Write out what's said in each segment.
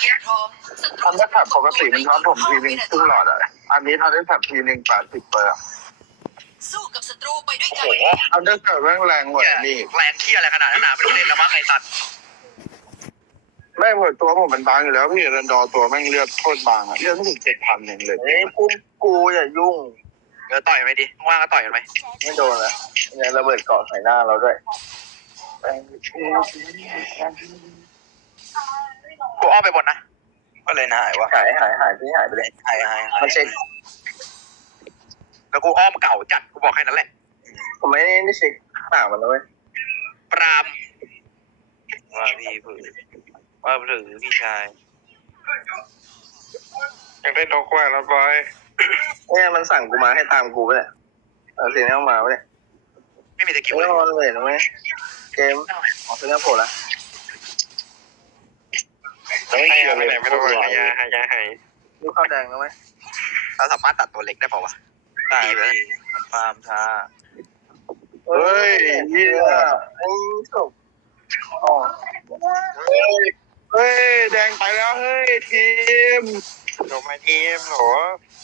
ให้พร้อมศัตรูทำได้แถบปกติมันช็อตผมทีนึงครึ่งหลอดอะ อันนี้ทำได้แถบทีนึงแปดสิบเปอร์สู้กับศัตรูไปด้วยโอ้กันโหอันได้แถบแม่งแรงกว่านี่แรงเที่ยอะไรขนาดนั้นนะไม่ต้องเล่นแล้วมั้งไอ้สัตว์ไม่เหมือนตัวผมมันบางอยู่แล้วพี่เรนดอร์ตัวแม่งเลือดโคตรบางอะเลือดไม่ถึงเจ็ดพันเองเลยเฮ้ยกูกูอย่ายุ่งเดี๋ยวต่อยไปดิว่างก็ต่อยกันไปไม่โดนแล้วยังระเบิดเกาะใส่หน้าเราด้วย กูอ้อมไปบนนะก็เลยนะหายวะหายหายหายที่หายไปเลยหายหายมันเช็คแล้วกูอ้อมเก่าจัดกูบอกแค่นั้นแหละ ผมไม่ได้เช็คหามันนะเว้ยปรามว่าพี่ผือว่าผือพี่ชายยังได้นกว่าแล้วบอยเนี่ยมันสั่งกูมาให้ตามกูไปเลยเอาสีนี้มาไปเลยไม่มีสกิลไม่เลยรอเลยนะเว้ยเกมออกเสื้อโผล่ละ ไม่เชื่อเลยไม่ต้องหายาหายาหายลูกข้าวแดงนะเว้ยเราสามารถตัดตัวเล็กได้เปล่าวะตายพี่มันฟาร์มช้าเฮ้ยเฮียไอ้ศพอ๋อเฮ้ยแดงไปแล้วเฮ้ยทีมโดนมาทีมโห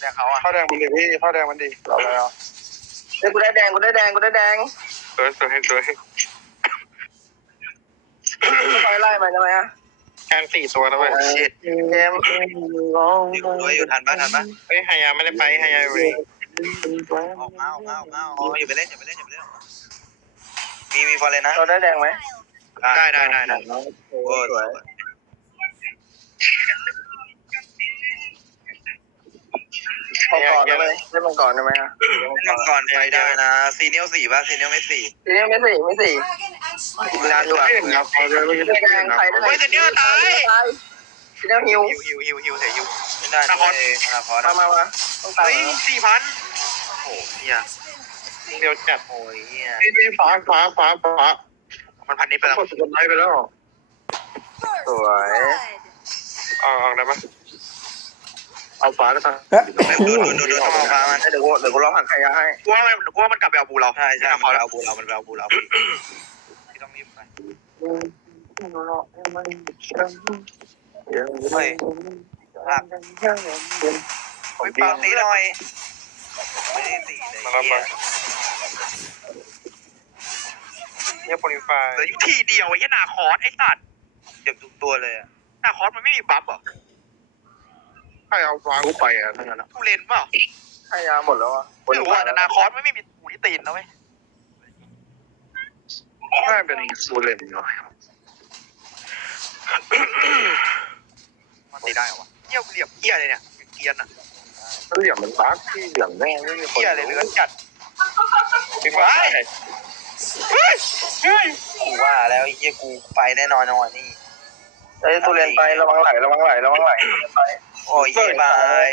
แต่เขาอะเข้าแดงมันดิพี่เข้าแดงมันดิเราแล้วเฮ้ยกูได้แดงกูได้แดงกูได้แดงสวยสวยสวยไฟไล่มาทำไมอะ กลางสี่ตัวแล้วเว้ยเช็ดเกมอยู่ด้วยอยู่ทันบ้านทันบ้านเฮ้ยหายาไม่ได้ไปหายาอยู่เลยออกมาออกมาออกมาออกมาอย่าไปเล่นอย่าไปเล่นอย่าไปเล่นมีมีฟอร์เรนนะเราได้แดงไหมได้ได้ได้ได้โอ้สวยมังกรได้ไหมได้มังกรได้ไหมฮะมังกรไฟได้นะซีเนียลสี่ป่ะซีเนียลไม่สี่ทีนี้ไม่สี่ไม่สี่ นานด้วยไม่เห็นนะพอเลยไม่ได้นะใครได้เฮ้ยแต่เนี้ยตายทีนี้ฮิวฮิวฮิวฮิวฮิวเสียฮิวไม่ได้นะเลยอนาคอร์มามามาต้องตามเฮ้ยสี่พันโอ้เฮียเดียวจัดโอ้ยเฮียนี่ฟ้าฟ้าฟ้าฟ้ามันพันนี้ไปแล้วกดสุดท้ายไปแล้วสวยออกออกได้ปะเอาฟ้าแล้วกันดูดูดูดูเอาฟ้ามันเดี๋ยวกูเดี๋ยวกูลองหักขยะให้กูว่ามันกูว่ามันกลับไปเอาบูเราใช่ใช่เขาเอาบูเรามันไปเอาบูเรา พี่ต้องรีบไปเฮ้ยปาตีหน่อยไม่ได้สี่เลยมามาเนี่ยโปรไฟล์เหลืออยู่ทีเดียวไอ้เหี้ยนาคอสไอ้สัตว์เจ็บทุกตัวเลยอะนาคอสมันไม่มีบัฟเหรอใครเอาฟ้ากูไปอะทั้งนั้นกูเลนเปล่าขยะหมดแล้วอะไม่รู้ว่าแต่นาคอสมันไม่มีหูที่ตีนนะเว้ย น่าเป็นซูเลนหน่อยมันตีได้เหรอวะเหี้ยเหลี่ยมเหี้ยเลยเนี่ยเกรียนอะเหลี่ยมมันฟ้าที่เหลี่ยมแน่ไม่มีคนเหี้ยเลยเลือดจัดพี่ฟ้ากูว่าแล้วไอ้เหี้ยกูไปแน่นอนจังหวะนี้เฮ้ยตุเรียนไประวังไหลระวังไหลระวังไหลไปโอ้ยเหี้ยบาย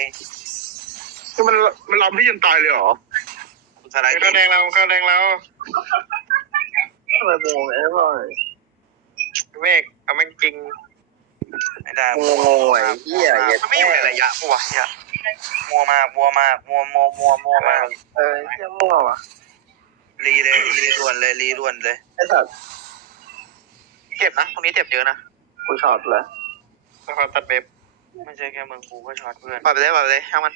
คือมันมันลำพี่ยันตายเลยเหรอกูสไลด์ก็แดงแล้วก็แดงแล้ว ทำไมงงไอ้พ่อเมฆเอามันจริงไม่ได้งงงไอ้เหี้ยเย็ดมันไม่อยู่ในระยะปะวะเนี่ยมัวมากมัวมากมัวมัวมัวมัวมากเออเหี้ยมั่วว่ะรีเลยรีด่วนเลยรีด่วนเลยไอ้สัตว์เจ็บนะตรงนี้เจ็บเยอะนะกูช็อตเลยแล้วเขาตัดเว็บไม่ใช่แค่มึงกูก็ช็อตเพื่อนปล่อยไปเลยปล่อยไปเลยช่างมัน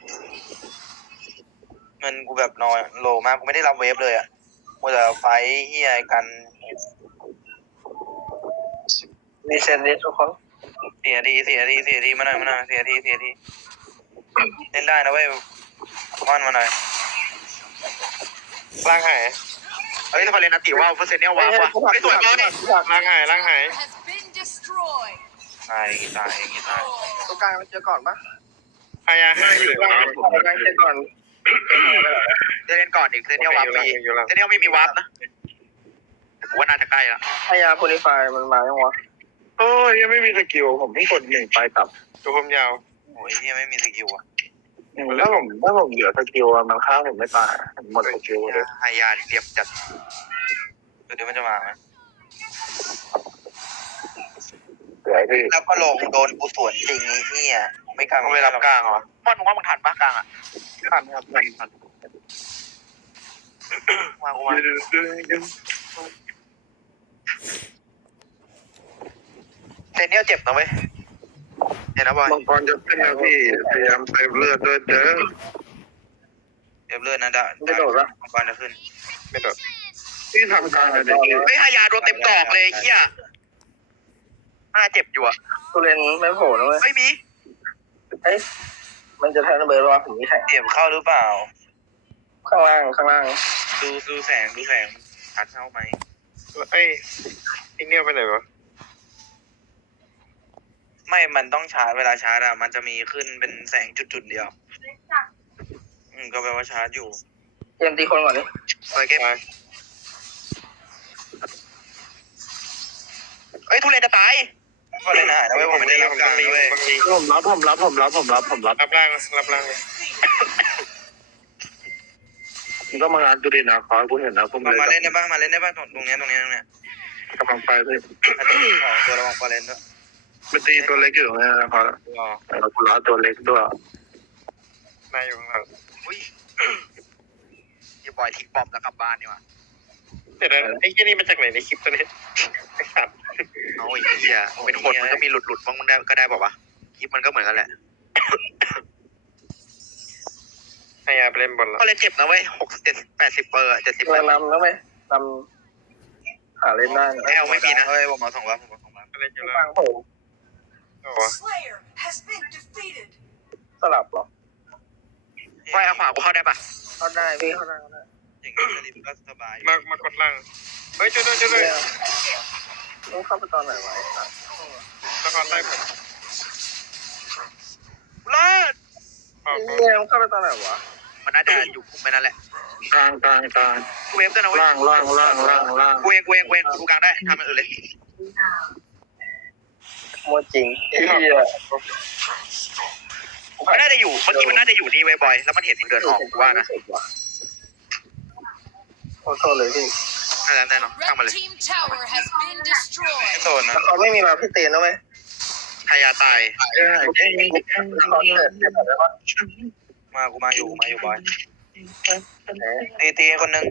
เงินกูแบบน้อยโลมากกูไม่ได้รับเวฟเลยอะกูแต่ไฟเฮียกัน มีเซนนี้ทุกคนเสียทีเสียทีเสียทีมาหน่อยมาหน่อยเสียทีเสียทีเล่นได้นะเว้ยว่านมาหน่อยร่างหายเฮ้ยถ้าเขาเล่นนัตติว่าเปอร์เซ็นต์เนี่ยว้าวว่ะไอ้ยสวยมากเลยร่างหายร่างหาย has been destroyed ตายอย่างงี้ตายอย่างงี้ตายตัวกลางเจอก่อนปะพยาให้อยู่ตัวกลางเจอก่อน จะเล่นก่อนอีกเซนเนี่ยวับมีเซนเนี่ยไม่มีวับนะแต่กู ว่าน่าจะใกล้ละพยาโพลิฟายมันมายังวะโอ้ยยังไม่มีสกิลผมเพิ่งกดหนึ่งไปตับตัวผมยาวโอ้ยเฮียไม่มีสกิลอะถ้าผมถ้าผมเหลือสกิลมันฆ่าผมไม่ตายหมดสกิลเลยไฮยาเหลี่ยมจัดเดี๋ยวมันจะมาไหมเหลือที่แล้วก็ลงโดนกูสวนจริงไอ้เฮียไม่กล้าเอาไปรับกลางเหรอมอนมึงว่ามึงทันปะกลางอะทันครับทันทันมากูมา เซนเนี่ยเจ็บนะเว้ยเห็นนะบอยมังกรจะขึ้นนะพี่ พยายามเซฟเลือดด้วยเด้อเอฟเลือดนะดาไม่โดดละมังกรจะขึ้นไม่โดดพี่ทำการอะไรพี่เฮ้ยฮายาโดนเต็มดอกเลยเฮียหน้าเจ็บอยู่อะทุเรียนไม่โผล่นะเว้ยไม่มีเอ้ยมันจะแทนเบอร์ว่าผมมีแข่งเสียบเข้าหรือเปล่า ข้างล่างข้างล่าง ดูดูแสงดูแสงชัดเข้าไหมเอ้ยไอเนี่ยไปไหนวะ ไม่มันต้องชาร์จเวลาชาร์จอะมันจะมีขึ้นเป็นแสงจุดๆเดียว อืมก็แปลว่าชาร์จอยู่เตรียมตีคนก่อนดิไปเก็บเอ้ยทุเรียนจะตายก็เล่นอาหารนะเว้ยผมไม่ได้รับการนะเว้ยผมรับผมรับผมรับผมรับผมรับรับร่างรับร่างมึงก็มางานดูดินะขอให้กูเห็นนะผมมาเลยมาเล่นได้บ้างมาเล่นได้บ้างตรงตรงเนี้ยตรงเนี้ยตรงเนี้ยกำลังไปเลยอาจจะมีของตัวระวังฟอเรนด้วย มันตีตัวเล็กอยู่นะพอรอแล้วกูรับตัวเล็กด้วยนายอยู่ข้างหลังอุ้ยยี่บอยทิ้งบอมแล้วกลับบ้านนี่หว่าเดี๋ยวนะไอ้แค่นี้มาจากไหนในคลิปตัวนี้ไอ้สัตว์เอาไอ้เหี้ยเป็นคนมันก็มีหลุดหลุดๆบ้างมันได้ก็ได้บอกว่าวะคลิปมันก็เหมือนกันแหละพยายามไปเล่นบอลแล้วก็เลยเจ็บนะเว้ยหกเจ็ดแปดสิบเปอร์เจ็ดสิบเปอเราร์นำแล้วไหมนำหาเล่นได้ไม่เอาไม่มีนะเฮ้ยผมเอาสองวับผมเอาสองวับอะไรอยู่ฟัแล้วงผมโอ้โห Slayer has been defeated. สลับเหรอไว้เอาขวากูเข้าได้ปะเข้าได้พี่เข้าได้เข้าได้อย่างนี้สลิปก็สบายอยู่มามากดล่างเฮ้ยช่วยด้วยช่วยด้วยเนี่ยต้องเข้าไปตอนไหนวะไอ้สัสละครใต้ผมเลิศออกเนี่ยต้องเข้าไปตอนไหนวะมันน่าจะอยู่คุมไปนั่นแหละกลางกลางกลางกูเวฟด้วยนะเว้ยล่างล่างล่างล่างล่างกูเองกูเองกูเองกูกลางได้ทำอย่างอื่นเลย มัวจริงเฮียมันน่าจะอยู่เมื่อกี้มันน่าจะอยู่นี่เว้ยบอย แล้วมันเห็นมึงเดินออกกูว่านะโอ้โทษเลยพี่น่าจะแน่นอนช่างมัน Red เลย team tower has been destroyed. ไม่โซนนะแต่เขาไม่มีมาพี่เตนนะเว้ยทายาตายเอ้ยเอ้ยเขาเกิดเกิดอะไรวะมากูมาอยู่กูมาอยู่บอยตีตีคนหนึง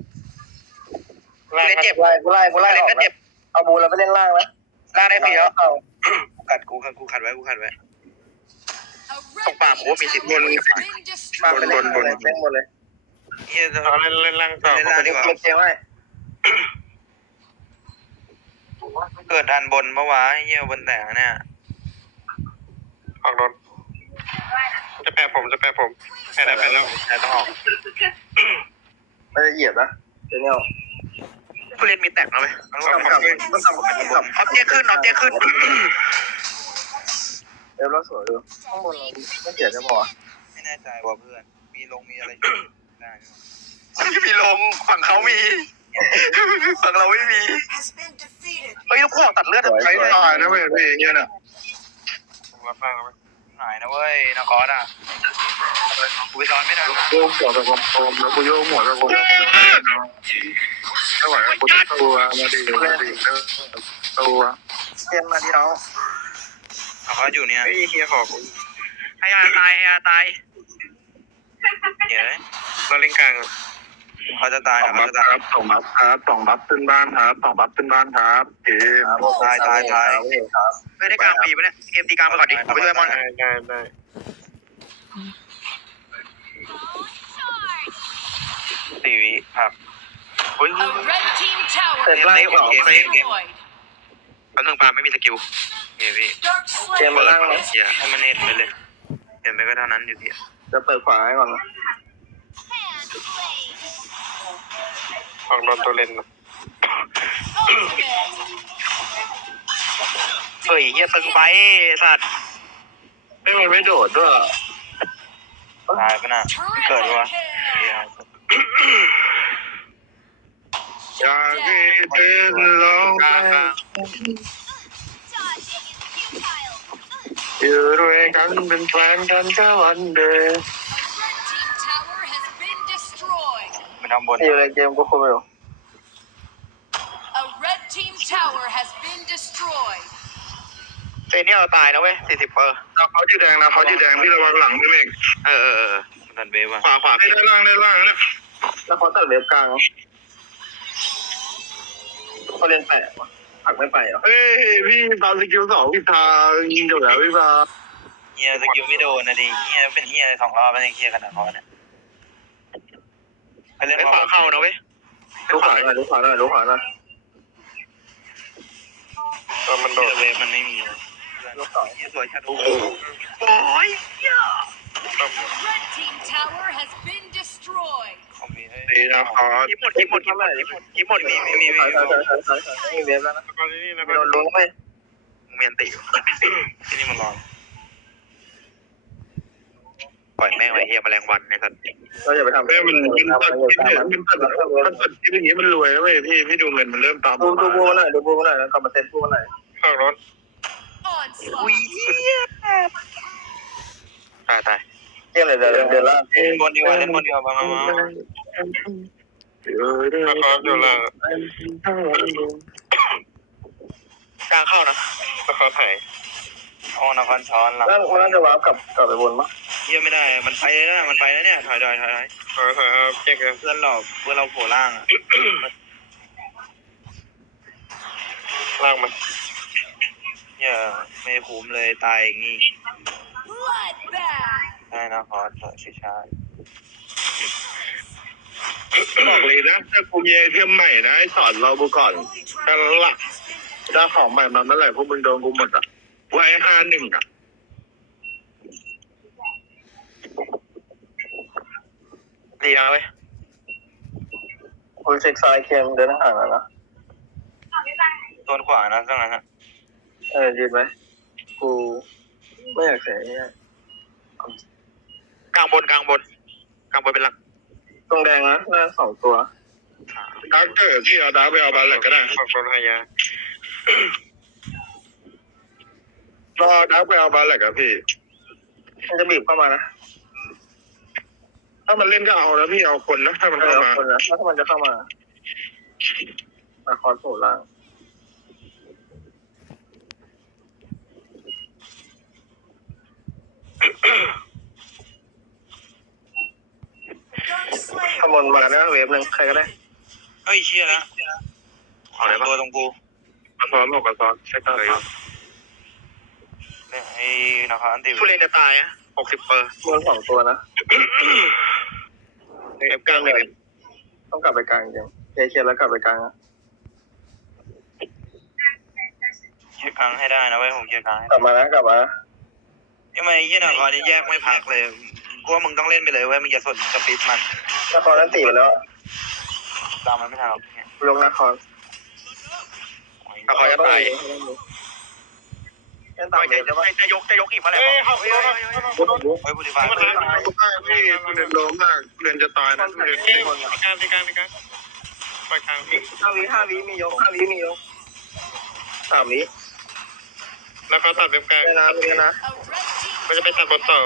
กูเล่นเจ็บไล่กูไล่กูกูไล่เล่นออกก็นะเจ็บเอาบูแล้วไปเล่นล่างนะล่างได้ฟรีแล้วเอา กูกัดกูกูขัดไว้กูขัดไว้ A red Tông bạc của team mình xịt tower luôn. has been ปาไป destroyed. เล่นหมดเลยเล่นหมดเลยเฮียจะเอาเล่นเล่นล่างต่อเล่นล่างดีกว่าเล่นเกมให้เกิดดันบนเมื่อวานเฮียบนแต่งเนี่ยออกรถจะแปะผมจะแปะผมแปะได้แปะแล้วแต่ต้องออกไม่ได้เหยียบนะเดี๋ยวเนี่ยกูเล่นมีแตกนะเว้ยต้องต้องออกทำต้องทำต้องทออบเจกต์ขึ้นออบเจกต์ขึ้นำ เดี๋ยวเราสวยดูข้างบนเราไม่เสียจะบอกไม่แน่ใจว่าเพื่อน มีลงมีอะไรอยู่ได้ไหมไม่มีลงฝั่งเขามีฝั่งเราไม่มี Has been defeated. เฮ้ยลูกคู่ออกตัดเลือดใช้ตายนะเว้ยพี่เนี่ยน่ะผมรับล่างแล้วไหมหายนะเว้ยนาคอสอะกูไปซ้อนไม่ทันนะโยกหัวแบบกลมๆแล้วกูโยกหัวแบบกลมๆไม่ไหวแล้วกูจะตัวมาดิมาดิตัวเกมมาดีน้อง นาคอสอยู่เนี่ยเฮ้ยเฮียขอบไอ้ยาตายไอ้ยาตายเดี๋ยวเราเล่นกลางเขาจะตายสอนะงเขาบัฟจะคตาย รับสองบัฟครับสองบัฟขึ้นบ้านครับสองบัฟขึ้นบ้านครับเกมตายตายตาย ไม่ได้กลางปีปะเนี่ยเกมตีกลางไปก่อนดิกูไปช่วยมอนได้ได้ได้สี่วิครับเฮ้ย A red team tower เสร็จไล่ has สอง been เ destroyed. แป๊บนึงปาไม่มีสกิล เฮ้ยพี่ Dark เกม Slayer มาล่างไหมเฮียให้มันเน็ตไปเลยเห็นไปก็เท่านั้นอยู่ดีจะเปิดขวาให้ก่อนออกรถตัวเล่นนะ ultimate. เฮ้ยเฮียตึงไปสัตว์ไม่มันไม่โดดด้วยตายไปน่ะเกิดวะ Triple เฮี kill. ยอยากให้เป็นลอ อยู่ด้วยกันเป็นแฟนกันแค่วันเดียว A red team tower has been destroyed. มันทำบนอยู่ในเกมกูคุมอยู่ A red team tower has been destroyed. เซเนียลตายนะเว้ยสี่สิบเปอร์เขาจีแดงนะเขาจีแดงพี่ระวังหลังพี่เมฆเออเออเออมันทันเบฟอะขวาขวาได้ล่างได้ล่างนะแล้วเขาตัดเว็บกลางเขาเล่นแปะวะ ผักไม่ไปเหรอเฮ้ยพี่ตอนสกิลสองพี่พายิงกับแล้วพี่พาเฮียสกิลไม่โดนนะดิเฮียเป็นเฮียสองรอบแล้วเนี่ยเฮียกันนะคอเนี่ยไปเล่นไอ้ขวาเข้านะเว้ยดูขวาหน่อยดูขวาหน่อยดูขวาหน่อยเออมันโดเฮีนยเวฟมันไม่มีเฮียสวยชาดูโอ้ย Red team tower has been destroyed. ของมีเฮ้ยดีนะคอสคิดหมดคิดหมดคิดหมดคิดหมดมีไม่มีมีมีไม่ถอยมีถอยถอยถอยถอยไม่มีเวฟแล้วนะแล้วก็นี่นะคไม่รับโดนล้วงไปเมียนติที่นี่มันร้อนปล่อยแม่งไว้เฮียแมลงวันในสัตว์เราอย่าไปทำแม่มันมันตัดอย่าคิดไปเนี่ยทำมันตัดมันตัดคิดอย่างนี้มันรวยนะเว้ยพี่พี่ดูเงินมันเริ่มตามดูมาดูบูหน่อยดูบูหน่อยแล้วกลับมาเซ็ตบูหน่อยข้างรถ Onslaught. ตายตาย เที่ยงเลยเดี๋ยวเดี๋ยวล่างเล่นบนดีกว่าเล่นบนดีกว่ามามามาข้างรถอยู่ล่างกลางเข้านะแล้วเขาถ่ายโอ้นครช้อนลังน่าน่าจะวาร์ปกลับกลับไปบนมั้งเฮียมไม่ได้ มันไปแล้วนะมันไปแล้วเนี่ยถอยถอยถอยถอยถอยถอยเจ๊กเลยเพื่อนเราเพื่อนเราโผล่ล่างอะล่างมันเฮียไม่คุ้มเลยตายอย่างงี้ Bloodbath. ได้นะคอสเปิดช้าบอกเลยนะถ้ากูมีไอเทมใหม่นะให้สอนเรากูก่อนแค่นั้นละถ้าของใหม่มาเมื่อไหร่พวกมึงโดนกูหมดอะไว้ห้าหนึ่งอะดีนะเว้ยคุยเซ็กซ้ายเคียงเดินห่างแล้วนะๆโซนขวานะตรงนั้นอะเออยืนไหมกูไม่อยากเสียเนี่ย กลางบนกลางบนกลางบนเป็นหลักตรงแดงนะหน้าสองตัวดักเกอร์ที่เอาดักไปเอาบาลแหลกก็ได้ฝั่งรถหายารอดักไปเอาบาลแหลกอะพี่ มันจะบีบเข้ามานะถ้ามันเล่นก็เอาแล้วพี่เอาคนนะถ้ามันเอเข้าอมาคนนะถ้ามันจะเข้ามามาคอนโซลล่าง ขบวนมาได้เวฟหนึ่งใครก็ได้เฮ้ยเชี่ยแล้วเอาเลยปะตัวตรงกูมาซ้อนบอกมาซ้อนใช่ไหมเนี่ยไอ้นะครับอันติทุเรนจะตายอะหกสิบเปอร์เมืองสองตัวนะเอฟกลางเลยต้องกลับไปกลางจริงเคลียร์เคลียร์แล้วกลับไปกลางนะเคลียร์กลางให้ได้นะเว้ยผมเคลียร์กลางให้กลับมานะกลับมานะทำไมยี่นาคอนี่แยกไม่พักเลย พวกมึงต้องเล่นไปเลยเว้ยมึงอย่าสนสปิดมันนครนั้นตีไปแล้วตามมันไม่ทันหรอกเนี่ยลงนครถ้าเขาจะตายเล่นตามจะเวฟได้ปะจะยกจะยกอีกเมื่อไหร่เฮ้ยเข้าเฮ้ยรถเฮ้ยเข้าเฮ้ยรถเฮ้ยบุรีฟ้ามันเฮ้ยหายพี่กูเดินโลมากเรียนจะตายนะเรียนเฮ้ยตีกลางตีกลางตีกลางไปกลางพี่ห้าวิห้าวิมียกห้าวิมียกสามวิแล้วเขาตัดเต็มกลางเวลาเวลา A red team มันจะไปตัดบอล tower ต่อ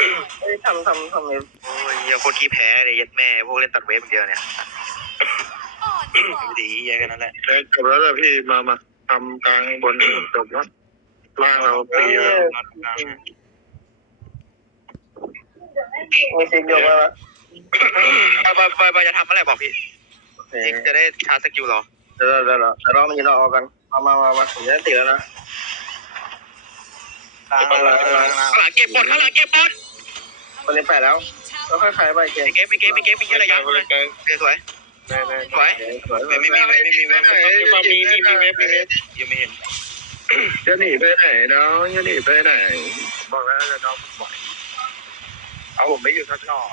has been destroyed. เฮ้ยทำทำทำเวฟโอ้ยเฮียโคตรขี้แพ้เลยยัดแม่พวกเล่นตัดเวฟอย่างเดียวเนี่ย Onslaught. ดีแยกกันนั่นแหละเดี๋ยวจบแล้วแหละพี่มามาทำกลางบนจบแล้วล่างเราตีแล้วนอนกลางมีซิกเดียวมาละบอยบอยบอยจะทำเมื่อไหร่บอกพี่จิกจะได้ชาร์จสกิลรอเดี๋ยวเดี๋ยวเดี๋ยวเดี๋ยวเรามายืนรอกันมามามามาผมจะตีแล้วนะกลางกลางกลางข้างหลังเก็บบอลข้างหลังเก็บบอล คนนี้แปดแล้วแล้วค่อยขายไปเกมมีเกมมีเกมมีเกมมีเกมระยะเลยสวยได้ได้สวยสวยไม่ไม่มีไม่ไม่มีไม่ไม่มีมีมีเว็บมีเว็บยังไม่เห็นจะหนีไปไหนน้องจะหนีไปไหนบอกแล้วจะน้องบ่อยเอาผมไม่อยู่ข้างนอก